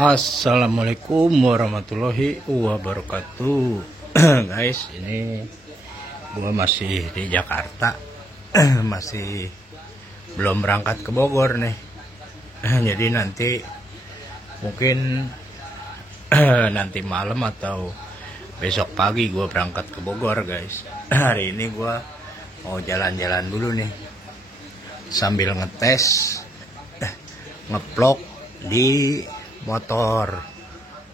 Assalamualaikum warahmatullahi wabarakatuh. Guys, ini gua masih di Jakarta. Masih belum berangkat ke Bogor nih. Jadi nanti mungkin nanti malam atau besok pagi gua berangkat ke Bogor, guys. Hari ini gua mau jalan-jalan dulu nih sambil ngetes ngeplok di motor.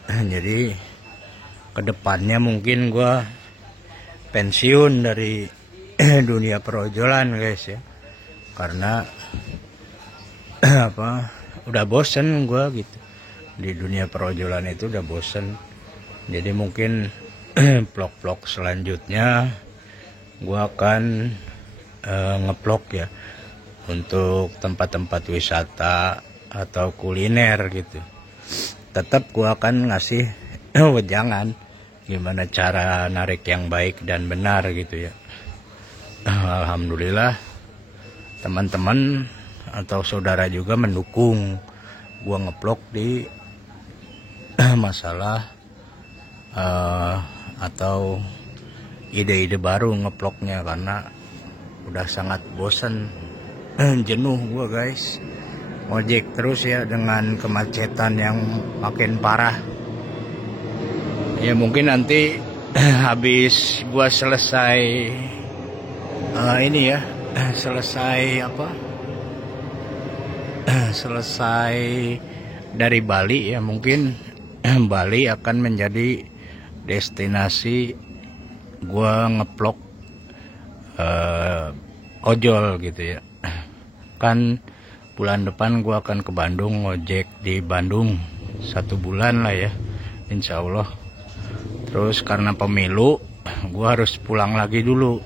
Jadi kedepannya mungkin gua pensiun dari dunia perojolan, guys, ya, karena udah bosen gua gitu di dunia perojolan. Itu udah bosen. Jadi mungkin vlog-vlog selanjutnya gua akan ngeplok ya untuk tempat-tempat wisata atau kuliner gitu. Tetap gua akan ngasih wejangan gimana cara narik yang baik dan benar gitu ya. Alhamdulillah teman-teman atau saudara juga mendukung gua ngeplok di masalah atau ide-ide baru ngeploknya, karena udah sangat bosan, jenuh gua, guys, ngojek terus ya dengan kemacetan yang makin parah. Ya mungkin nanti habis gua selesai selesai dari Bali ya, mungkin Bali akan menjadi destinasi gua ngeplok ojol gitu ya. Kan bulan depan gua akan ke Bandung, ngojek di Bandung 1 bulan lah ya, insya Allah. Terus karena pemilu gua harus pulang lagi dulu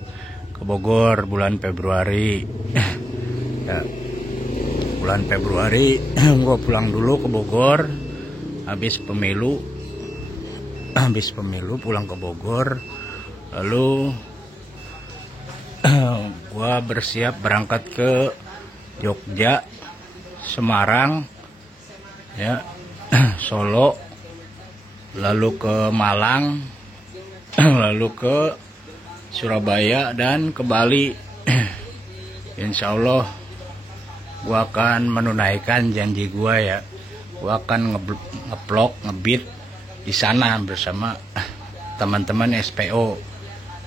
ke Bogor bulan Februari. Ya, bulan Februari gua pulang dulu ke Bogor. Habis pemilu pulang ke Bogor, lalu gua bersiap berangkat ke Jogja, Semarang, ya, Solo, lalu ke Malang, lalu ke Surabaya dan ke Bali. Insya Allah gua akan menunaikan janji gua ya. Gua akan ngeplok, ngebit di sana bersama teman-teman SPO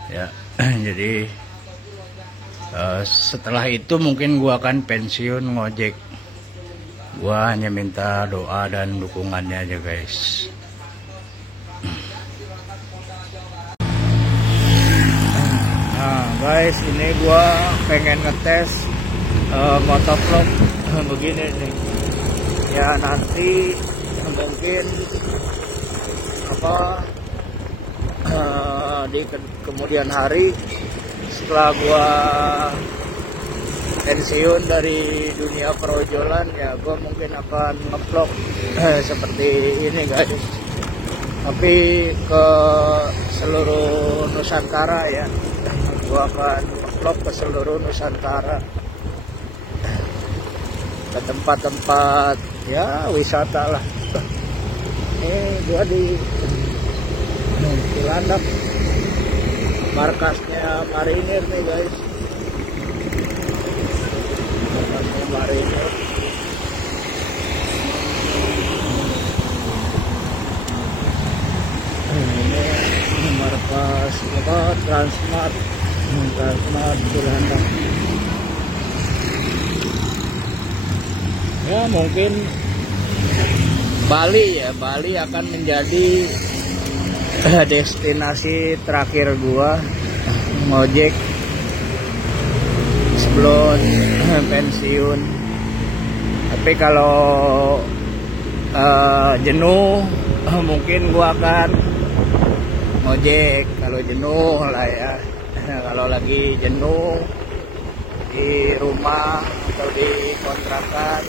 ya. Jadi setelah itu mungkin gua akan pensiun ngojek. Gua hanya minta doa dan dukungannya aja, guys. Nah, guys, ini gua pengen ngetes motovlog begini nih. Ya nanti mungkin di kemudian hari setelah gua pensiun dari dunia perojolan ya, gua mungkin akan ngeplok seperti ini, guys, tapi ke seluruh Nusantara ya. Gua akan ngeplok ke seluruh Nusantara, ke tempat-tempat ya wisata lah. Ini gua di Cilandak, markasnya Marinir nih, guys. Markasnya Marinir. Ini markas Transmart Cilandak. Ya mungkin Bali akan menjadi destinasi terakhir gua ngojek sebelum pensiun. Tapi kalau jenuh mungkin gua akan ngojek kalau jenuh lah ya. Kalau lagi jenuh di rumah atau di kontrakan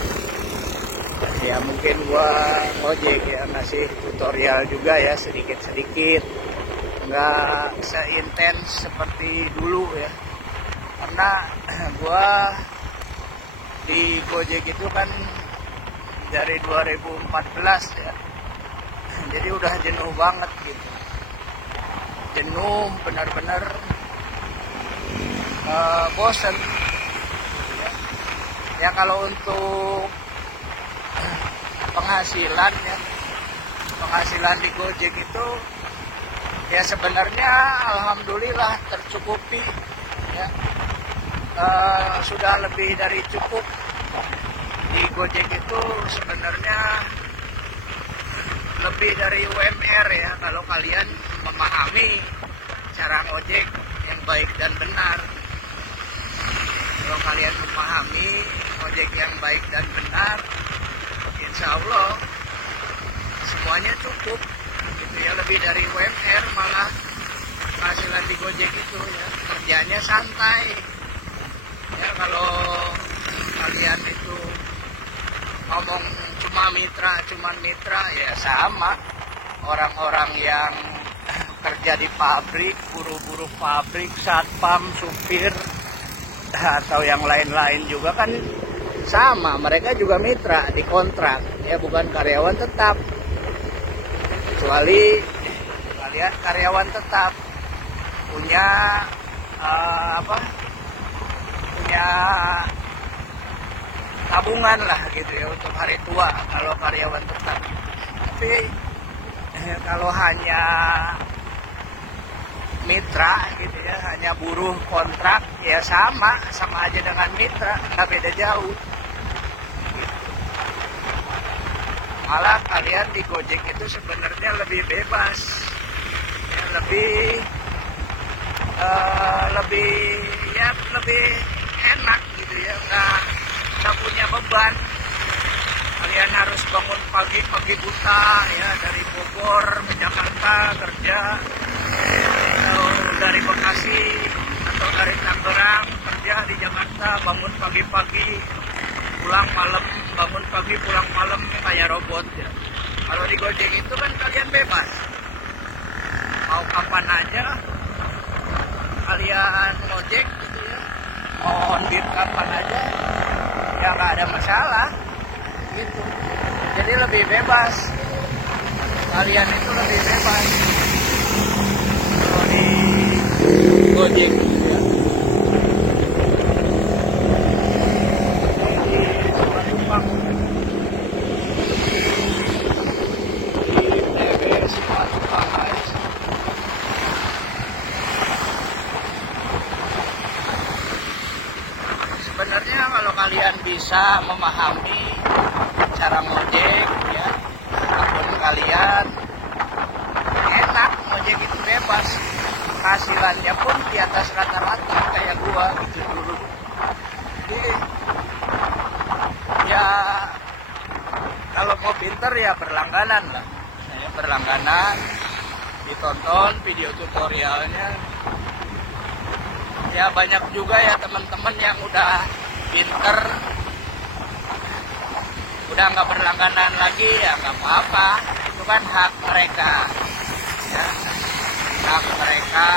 ya mungkin gua ngojek ya, ngasih tutorial juga ya, sedikit-sedikit, nggak seintens seperti dulu ya, karena gua di Gojek itu kan dari 2014 ya. Jadi udah jenuh banget gitu, jenuh benar-benar, bosen ya. Kalau untuk penghasilan ya, penghasilan di Gojek itu ya sebenarnya alhamdulillah tercukupi ya. Sudah lebih dari cukup. Di Gojek itu sebenarnya lebih dari UMR ya, kalau kalian memahami cara ngojek yang baik dan benar. Kalau kalian memahami ngojek yang baik dan benar, insya Allah semuanya cukup gitu ya. Lebih dari UMR malah penghasilan di Gojek itu ya, kerjanya santai ya. Kalau kalian itu ngomong cuma mitra ya sama orang-orang yang kerja di pabrik, buru-buru pabrik, satpam, supir atau yang lain-lain juga kan sama, mereka juga mitra di kontrak ya, bukan karyawan tetap. Kecuali kalian karyawan tetap punya punya tabungan lah gitu ya untuk hari tua kalau karyawan tetap. Tapi kalau hanya mitra gitu ya, hanya buruh kontrak ya sama aja dengan mitra, nggak beda jauh gitu. Malah kalian di Gojek itu sebenarnya lebih bebas ya, lebih enak gitu ya, nggak punya beban. Kalian harus bangun pagi buta ya, dari Bogor ke Jakarta kerja, atau dari Bekasi atau dari Tangerang kerja di Jakarta, bangun pagi-pagi pulang malam, bangun pagi pulang malam kayak robot ya. Kalau di Gojek itu kan kalian bebas, mau kapan aja kalian ngojek gitu ya, mau on beat kapan aja ya, nggak ada masalah gitu. Jadi lebih bebas, kalian itu lebih bebas kalau di Gojek gitu ya. Sebenarnya kalau kalian bisa memahami cara ngojek ya, akun kalian enak, ngojek itu bebas, penghasilannya pun di atas rata-rata kayak gua gitu dulu. Jadi ya kalau mau pinter ya berlangganan lah, saya berlangganan, ditonton video tutorialnya. Ya banyak juga ya teman-teman yang udah pinter, udah nggak berlangganan lagi ya nggak apa-apa, itu kan hak mereka ya, hak mereka.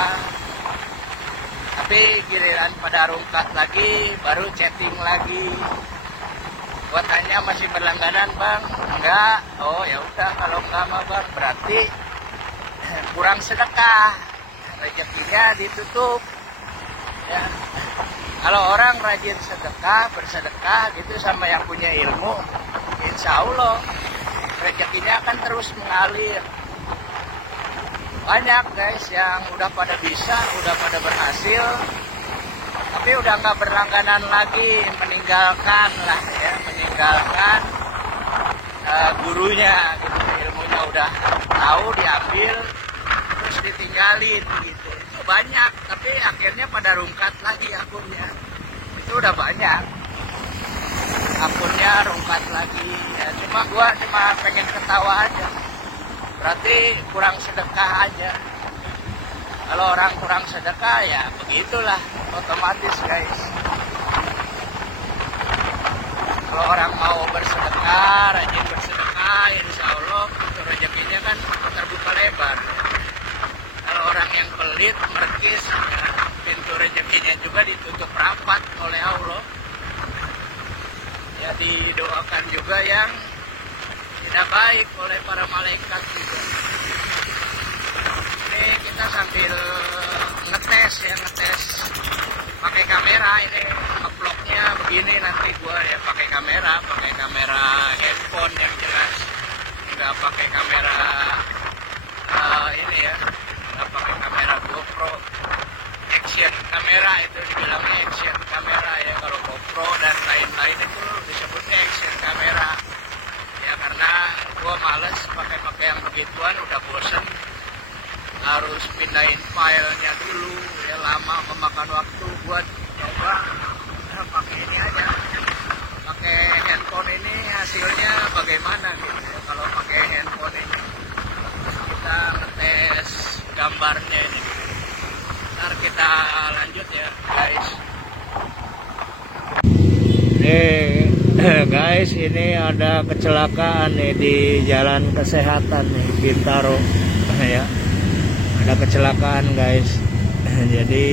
Tapi giliran pada rungkat lagi baru chatting lagi, gua tanya masih berlangganan bang? Enggak. Oh ya udah, kalau enggak mah bang berarti kurang sedekah, rezekinya ditutup ya. Kalau orang rajin sedekah, bersedekah gitu sama yang punya ilmu, insya Allah rezekinya akan terus mengalir. Banyak guys yang udah pada bisa, udah pada berhasil, tapi udah nggak berlangganan lagi, meninggalkan lah ya, meninggalkan gurunya gitu, ilmunya udah tahu diambil terus ditinggalin gitu. Itu banyak, tapi akhirnya pada rungkat lagi akunnya. Itu udah banyak akunnya rungkat lagi ya. Gua cuma pengen ketawa aja, berarti kurang sedekah aja. Kalau orang kurang sedekah ya begitulah, otomatis guys. Kalau orang mau bersedekah, rajin bersedekah, insya Allah itu rezekinya kan terbuka lebar. Kalau orang yang pelit, merkis, ya, pintu rezekinya juga ditutup rapat oleh Allah. Ya didoakan juga yang tidak baik oleh para malaikat juga. Ini kita sambil ngetes pakai kamera. Ini ngebloknya begini, nanti gua ya pakai kamera handphone yang jelas, nggak pakai kamera ini ya, nggak pakai kamera GoPro action kamera, itu dibilangnya action kamera ya. Kalau GoPro dan lain-lain itu disebutnya action kamera ya, karena gua males pakai yang begituan, udah bosen harus pindahin filenya dulu ya, lama memakan waktu. Buat coba pakai ini aja, pakai handphone ini hasilnya bagaimana gitu ya. Kalau pakai handphone ini kita ngetes gambarnya ini. Ntar kita lanjut ya guys. Guys, ini ada kecelakaan nih di jalan kesehatan nih Bintaro ya. Ada kecelakaan guys. Jadi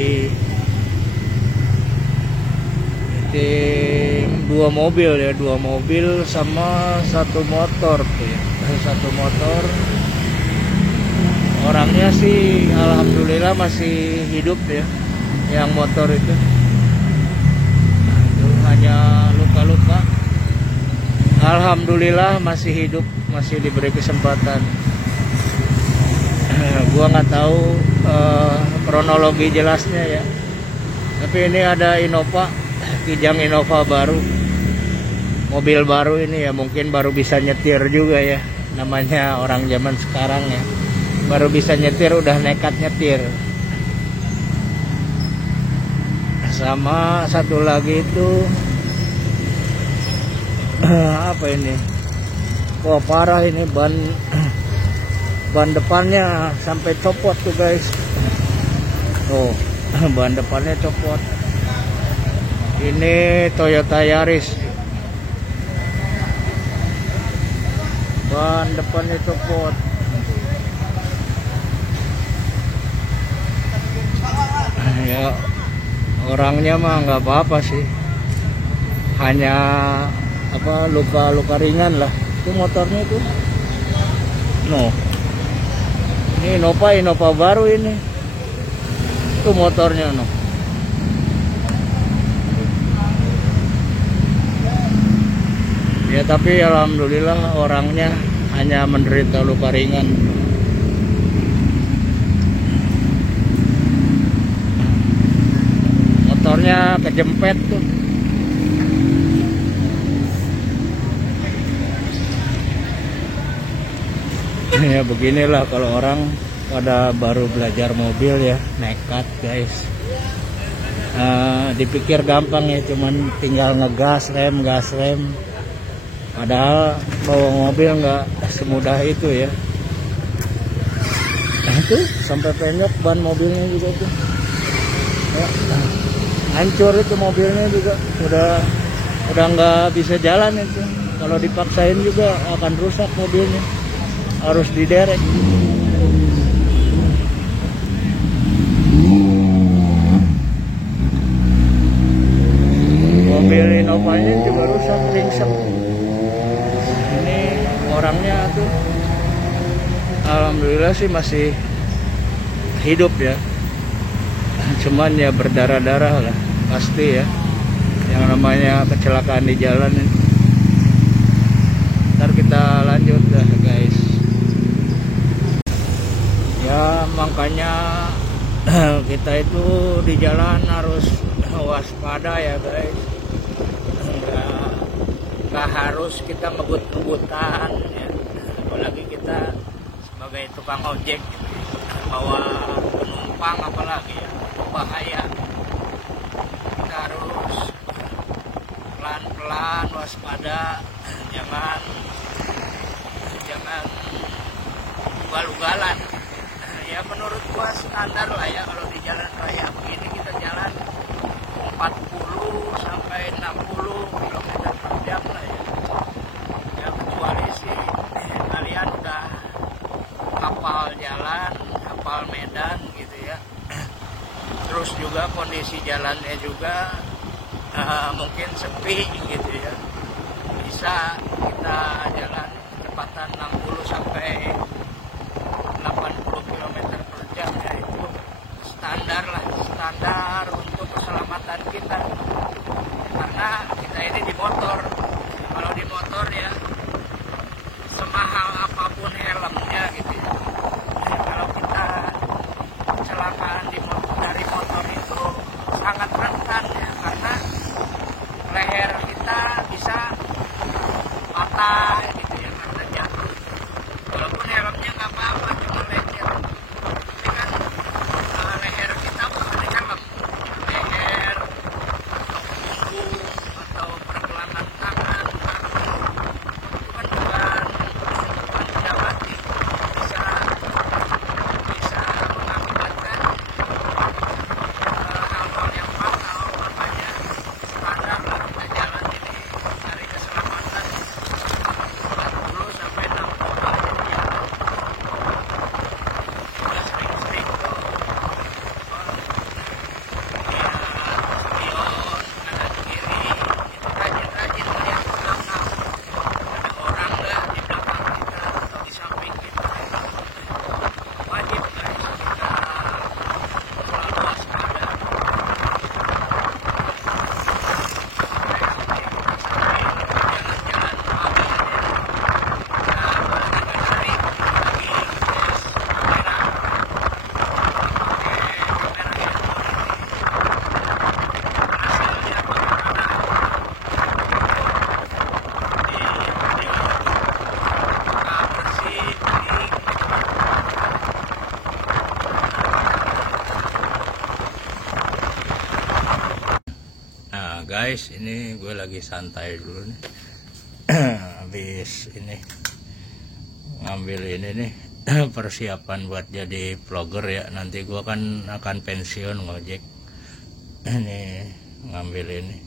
dua mobil sama satu motor tuh ya. Satu motor, orangnya sih alhamdulillah masih hidup ya, yang motor itu hanya luka-luka. Alhamdulillah masih hidup, masih diberi kesempatan. Gua nggak tahu kronologi jelasnya ya, tapi ini ada Innova, Kijang Innova baru, mobil baru ini ya, mungkin baru bisa nyetir juga ya, namanya orang zaman sekarang ya, baru bisa nyetir udah nekat nyetir. Sama satu lagi itu apa ini, wah parah ini, ban depannya sampai copot tuh guys. Tuh ban depannya copot. Ini Toyota Yaris, ban depannya copot. Ya orangnya mah nggak apa-apa sih, hanya apa luka-luka ringan lah. Itu motornya itu ini Innova baru ini, itu motornya ya, tapi alhamdulillah orangnya hanya menderita luka ringan. Motornya kejempet tuh. Ya beginilah kalau orang pada baru belajar mobil ya, nekat guys. Dipikir gampang ya, cuman tinggal gas rem. Padahal bawa mobil nggak semudah itu ya. Itu sampai penyok ban mobilnya juga tuh. Ya, hancur itu mobilnya juga, udah nggak bisa jalan itu. Kalau dipaksain juga akan rusak mobilnya, harus diderek. Mobil Innovanya juga rusak, ringsek. Ini orangnya tuh alhamdulillah sih masih hidup ya, cuman ya berdarah-darah lah pasti ya, yang namanya kecelakaan di jalan ini. Ntar kita lanjut dah guys ya. Makanya kita itu di jalan harus waspada ya guys, nggak harus kita ngebut-ngebutan ya. Apalagi kita sebagai tukang ojek gitu, bawa penumpang apalagi ya, bahaya. Kita harus pelan-pelan waspada, jangan ugal-ugalan ya. Menurut gua standar lah ya, kalau di jalan raya begini kita jalan 40 sampai 60 km per jam lah ya. Ya kecuali sih kalian udah hafal jalan, hafal medan gitu ya. Terus juga kondisi jalannya juga mungkin sepi gitu ya, bisa kita jalan cepat guys, ini gue lagi santai dulu nih. Habis ini ngambil ini nih persiapan buat jadi vlogger ya. Nanti gue kan akan pensiun ngojek. Ini ngambil ini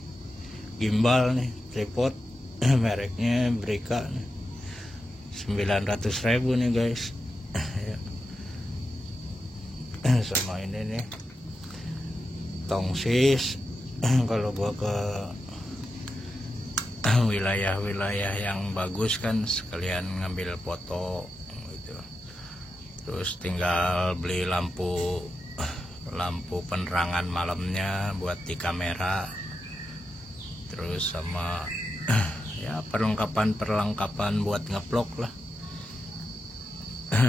gimbal nih, tripod mereknya Brika nih. 900.000 nih guys. Sama ini nih tongsis. Kalau gua ke wilayah-wilayah yang bagus kan sekalian ngambil foto gitu. Terus tinggal beli lampu penerangan malamnya buat di kamera. Terus sama ya perlengkapan buat ngeplok lah.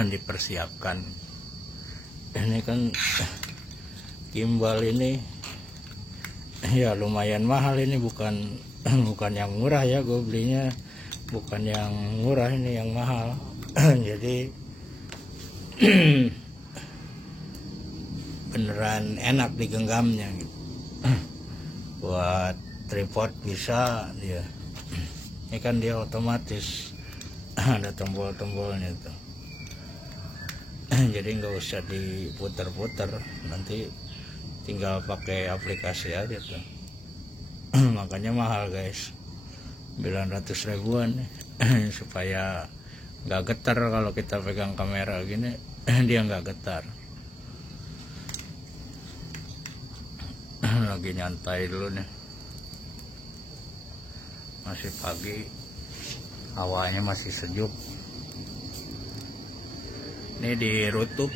Dipersiapkan. Ini kan gimbal ini ya lumayan mahal, ini bukan yang murah ya. Gue belinya bukan yang murah, ini yang mahal. Jadi beneran enak digenggamnya gitu. Buat tripod bisa dia. Ini kan dia otomatis ada tombol-tombolnya tuh. Jadi nggak usah diputer-puter, nanti tinggal pakai aplikasi aja tuh. Makanya mahal guys, 900.000-an supaya nggak getar kalau kita pegang kamera gini. Dia nggak getar. Lagi nyantai dulu nih, masih pagi, hawanya masih sejuk. Ini di rooftop.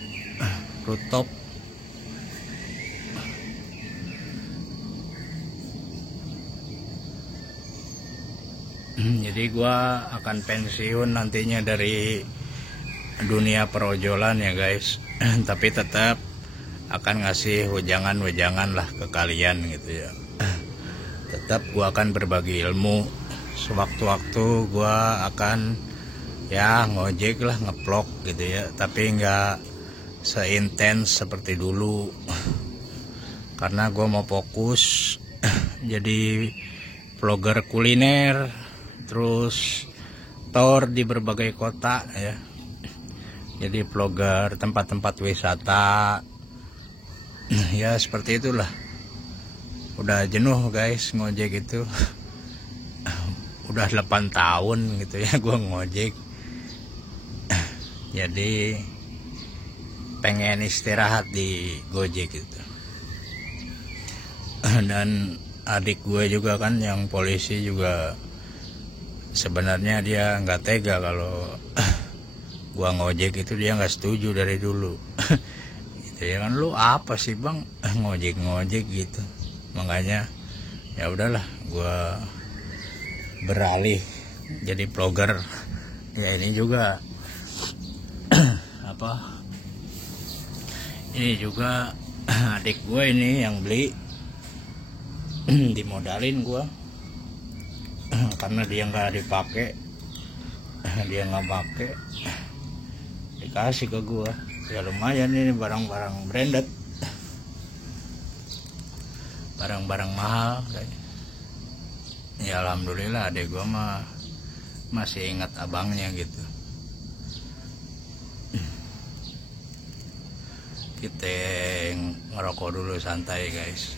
Jadi gua akan pensiun nantinya dari dunia perojolan ya guys. Tapi tetap akan ngasih wejangan lah ke kalian gitu ya. Tetap gua akan berbagi ilmu. Sewaktu-waktu gua akan ya ngojek lah, ngeplok gitu ya, tapi nggak seintens seperti dulu karena gue mau fokus jadi vlogger kuliner, terus tour di berbagai kota ya. Jadi vlogger tempat-tempat wisata ya, seperti itulah. Udah jenuh guys ngojek itu. Udah 8 tahun gitu ya gue ngojek. Jadi pengen istirahat di Gojek gitu. Dan adik gue juga kan yang polisi juga sebenarnya dia nggak tega kalau gue ngojek itu. Dia nggak setuju dari dulu. Gitu ya kan, lu apa sih bang ngojek gitu. Makanya ya udahlah, gue beralih jadi vlogger. Ya ini juga ini juga adik gue ini yang beli. Dimodalin gue karena dia nggak dipakai, dia nggak pakai, dikasih ke gue. Ya lumayan, ini barang-barang branded, barang-barang mahal kayaknya. Ya alhamdulillah adik gue mah masih ingat abangnya gitu. Kita ngerokok dulu santai guys.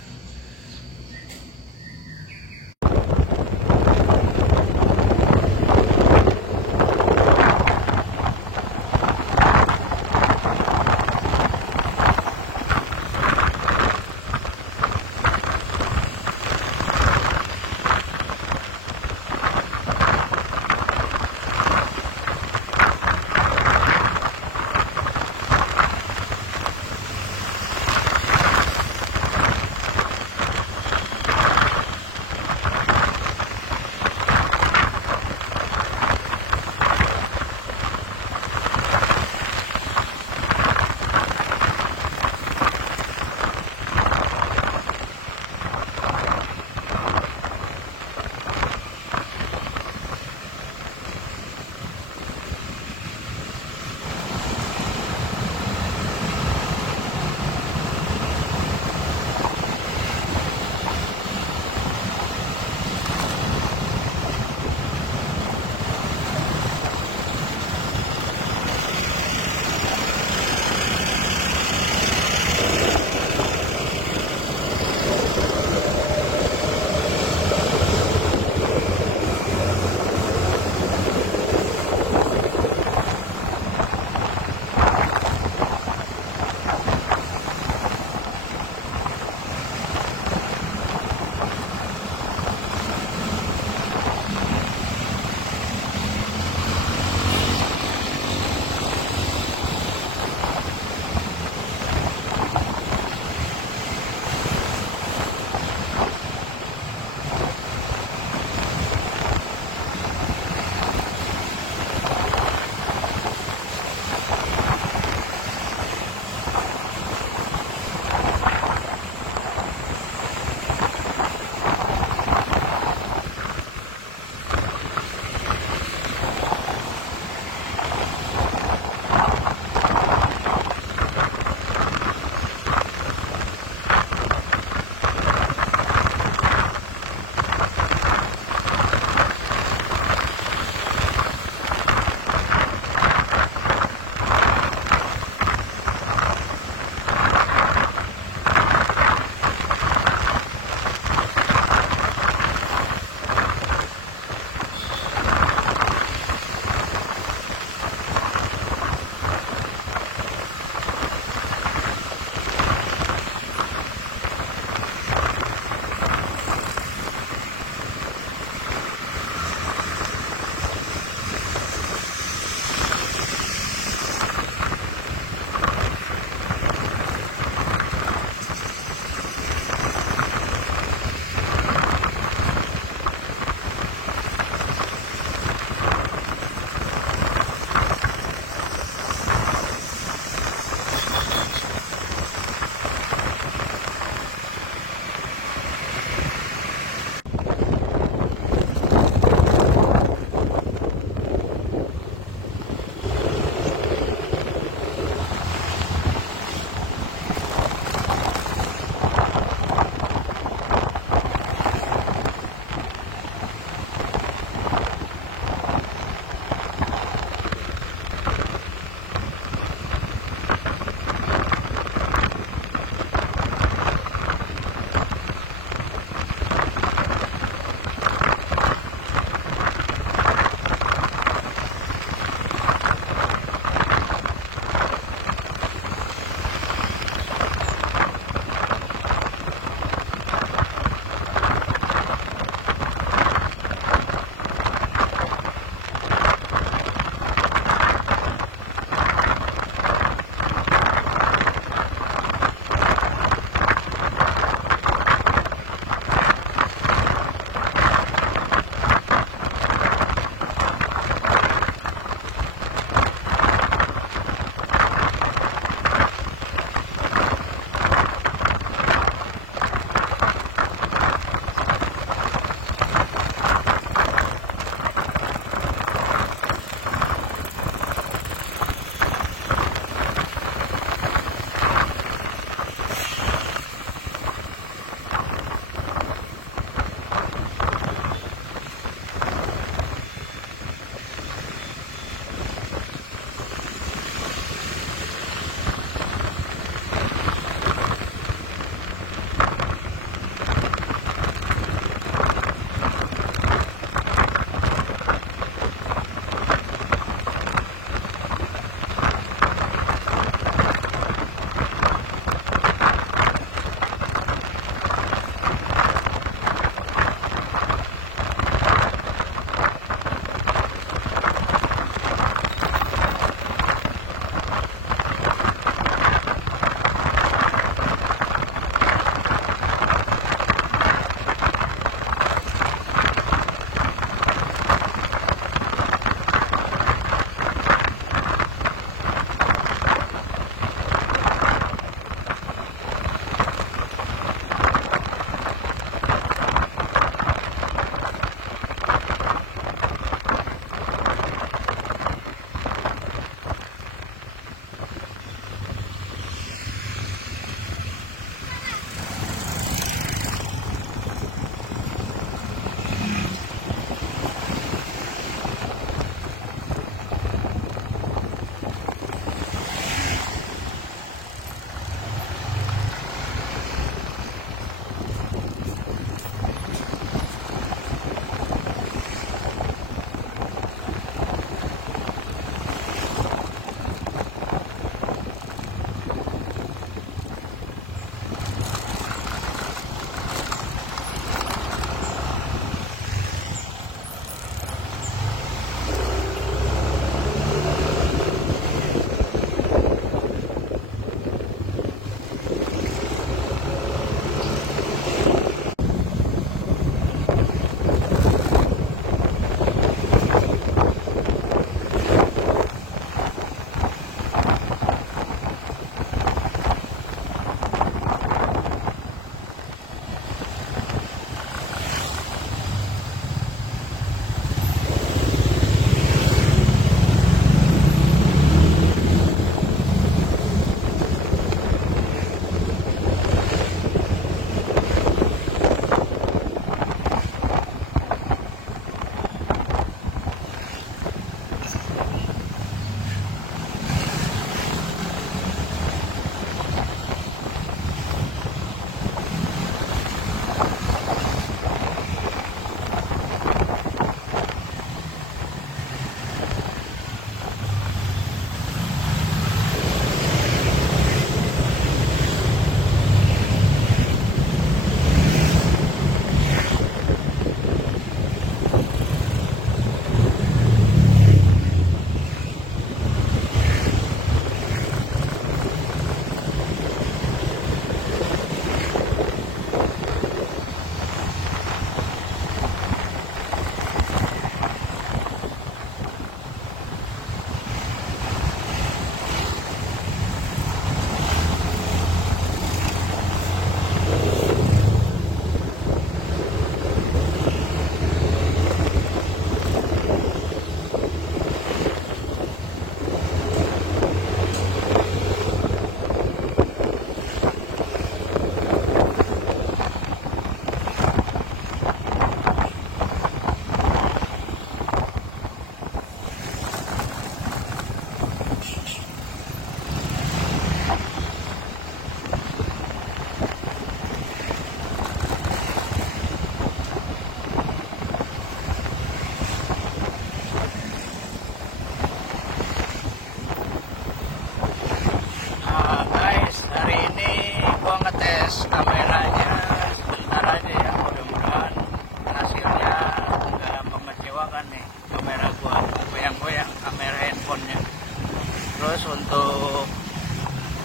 Terus untuk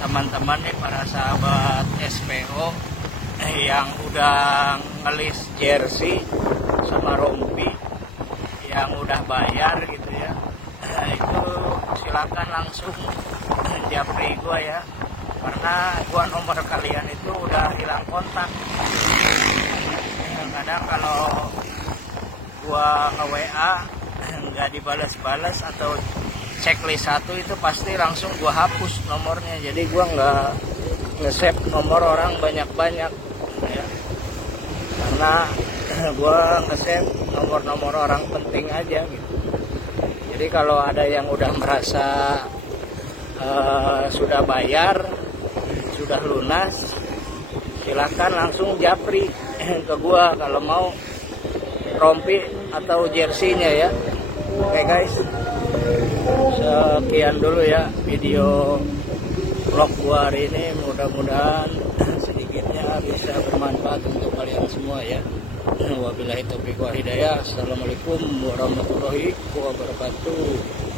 teman-teman nih para sahabat SPO yang udah ngelis jersey sama rompi yang udah bayar gitu ya, itu silakan langsung japri gua ya, karena gua nomor kalian itu udah hilang kontak. Kadang kalau gua nge-WA nggak dibales-bales atau checklist satu itu pasti langsung gua hapus nomornya, jadi gua nggak nge-save nomor orang banyak-banyak ya, karena gua nge-save nomor-nomor orang penting aja gitu. Jadi kalau ada yang udah merasa sudah bayar, sudah lunas, silahkan langsung japri ke gua kalau mau rompi atau jersey-nya ya. Oke guys, sekian dulu ya video vlog gua hari ini, mudah-mudahan sedikitnya bisa bermanfaat untuk kalian semua ya. Wabillahi taufiq wal hidayah. Assalamualaikum warahmatullahi wabarakatuh.